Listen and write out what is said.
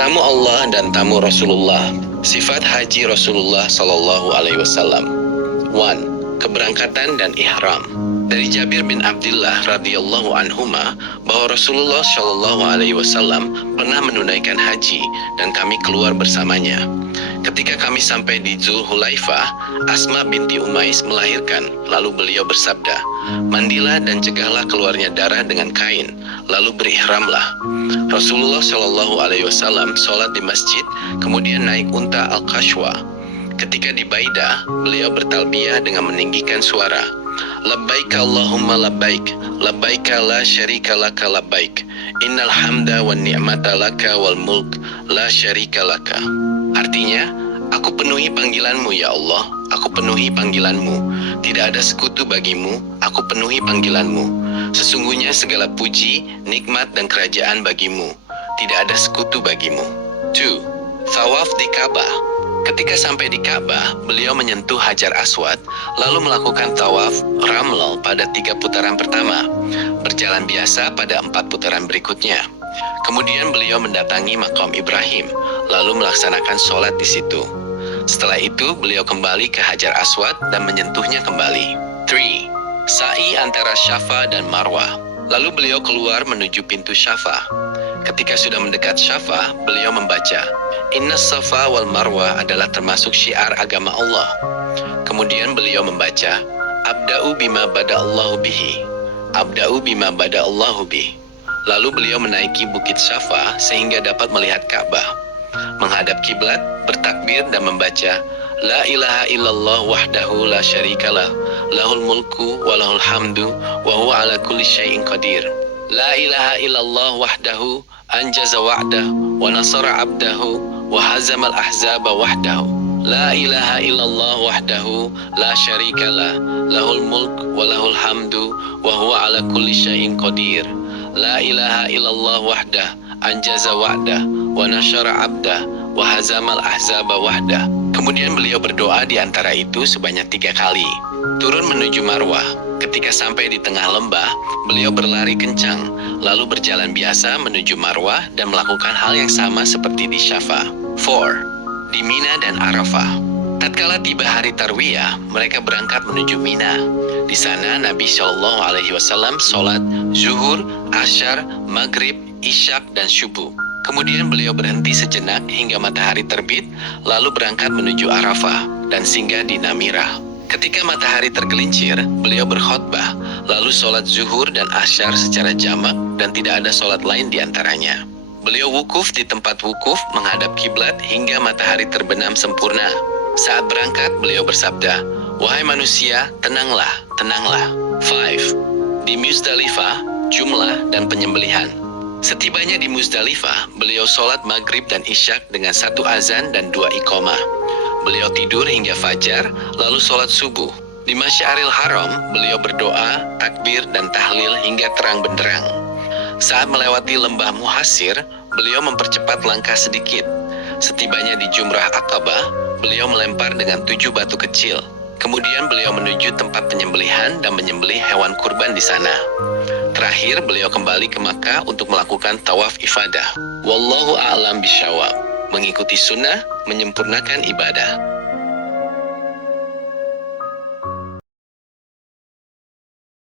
Tamu Allah dan tamu Rasulullah. Sifat haji Rasulullah Sallallahu Alaihi Wasallam. 1. Keberangkatan dan ihram. Dari Jabir bin Abdullah radhiyallahu anhuma bahwa Rasulullah Shallallahu Alaihi Wasallam pernah menunaikan haji dan kami keluar bersamanya. Ketika kami sampai di Zulhulaifah, Asma binti Umais melahirkan, lalu beliau bersabda, "Mandilah dan cegahlah keluarnya darah dengan kain, lalu berihramlah." Rasulullah Shallallahu Alaihi Wasallam sholat di masjid, kemudian naik unta Al-Qashwa. Ketika di Baidah, beliau bertalbiyah dengan meninggikan suara, "Labbaik Allahumma labbaik, labbaik la syarika laka labbaik, innal hamda wan ni'mata laka wal mulk la syarika laka." Artinya, aku penuhi panggilanmu ya Allah, aku penuhi panggilanmu. Tidak ada sekutu bagimu, aku penuhi panggilanmu. Sesungguhnya segala puji, nikmat dan kerajaan bagimu. Tidak ada sekutu bagimu. 2. Tawaf di Ka'bah. Ketika sampai di Ka'bah, beliau menyentuh Hajar Aswad, lalu melakukan tawaf raml pada 3 putaran pertama, berjalan biasa pada 4 putaran berikutnya. Kemudian beliau mendatangi makam Ibrahim, lalu melaksanakan sholat di situ. Setelah itu, beliau kembali ke Hajar Aswad dan menyentuhnya kembali. 3. Sa'i antara Syafa dan Marwah. Lalu beliau keluar menuju pintu Syafa. Ketika sudah mendekat Syafa, beliau membaca, "Inna Safa wal Marwah adalah termasuk syiar agama Allah." Kemudian beliau membaca, "Abda'u bima bada'allahu bihi, Abda'u bima bada'allahu bihi." Lalu beliau menaiki bukit Syafa sehingga dapat melihat Ka'bah, menghadap kiblat, bertakbir dan membaca, "La ilaha illallah wahdahu la syarikalah, lahul mulku wa lahul hamdu wa huwa ala kulli syai'in qadir. La ilaha illallah wahdahu anjaza wa'dah wa nasara 'abdahu wa hazamal ahzaba wahdahu. La ilaha illallah wahdahu la syarikalah, lahul mulk wa lahul hamdu wa huwa ala kulli syai'in qadir. La ilaha illallah wahdah anjaza wa'dah wa nasara 'abdah wa hazamal ahzaba wahdah." Kemudian beliau berdoa di antara itu sebanyak 3 kali. Turun menuju Marwah. Ketika sampai di tengah lembah, beliau berlari kencang, lalu berjalan biasa menuju Marwah dan melakukan hal yang sama seperti di Syafa. 4. Di Mina dan Arafah. Tatkala tiba hari Tarwiyah, mereka berangkat menuju Mina. Di sana Nabi Shallallahu Alaihi Wasallam sholat zuhur, asyar, maghrib, isyak dan syubuh. Kemudian beliau berhenti sejenak hingga matahari terbit, lalu berangkat menuju Arafah dan singgah di Namirah. Ketika matahari tergelincir, beliau berkhutbah, lalu sholat zuhur dan asyar secara jamak dan tidak ada sholat lain di antaranya. Beliau wukuf di tempat wukuf menghadap kiblat hingga matahari terbenam sempurna. Saat berangkat, beliau bersabda, "Wahai manusia, tenanglah, tenanglah." 5. Di Muzdalifah, jumlah dan penyembelihan. Setibanya di Muzdalifah, beliau sholat maghrib dan isyak dengan 1 azan dan 2 iqamah. Beliau tidur hingga fajar, lalu sholat subuh. Di Masyaril Haram, beliau berdoa, takbir dan tahlil hingga terang benderang. Saat melewati lembah Muhasir, beliau mempercepat langkah sedikit. Setibanya di Jumrah Aqabah, beliau melempar dengan 7 batu kecil. Kemudian beliau menuju tempat penyembelihan dan menyembelih hewan kurban di sana. Terakhir, beliau kembali ke Makkah untuk melakukan tawaf ifadah. Wallahu a'lam bisyawab. Mengikuti sunnah, menyempurnakan ibadah.